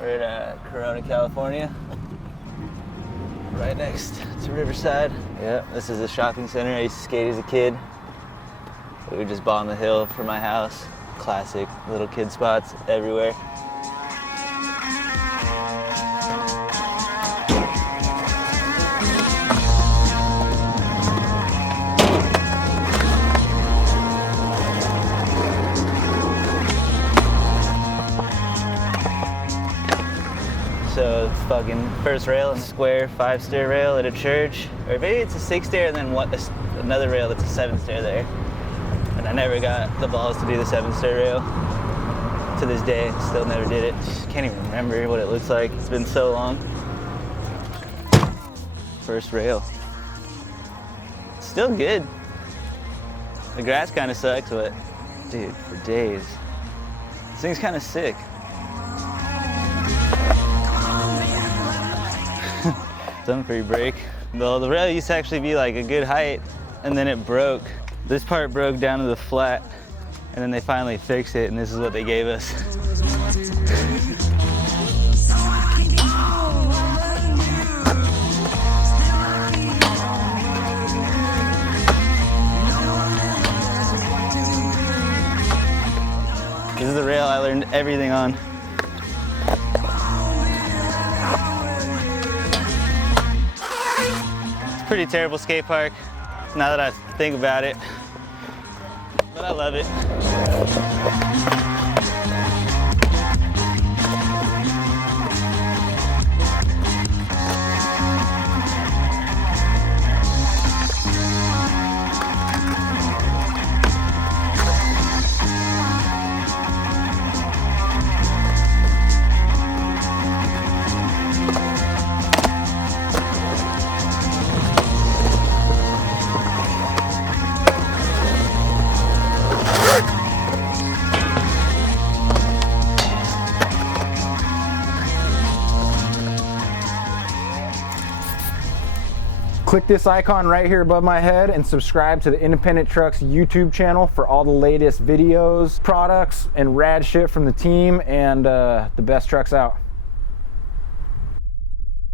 We're in Corona, California, right next to Riverside. Yep, this is a shopping center. I used to skate as a kid. We would just bomb the hill from my house. Classic little kid spots everywhere. So fucking first rail in the square, 5-stair rail at a church, or maybe it's a 6-stair and then another rail that's a 7-stair there. And I never got the balls to do the 7-stair rail. To this day, still never did it. Just can't even remember what it looks like. It's been so long. First rail. Still good. The grass kind of sucks, but dude, for days. This thing's kind of sick. Some free break. Though the rail used to actually be like a good height, and then it broke. This part broke down to the flat, and then they finally fixed it, and this is what they gave us. This is the rail I learned everything on. Pretty terrible skate park, now that I think about it, but I love it. Click this icon right here above my head and subscribe to the Independent Trucks YouTube channel for all the latest videos, products, and rad shit from the team and the best trucks out.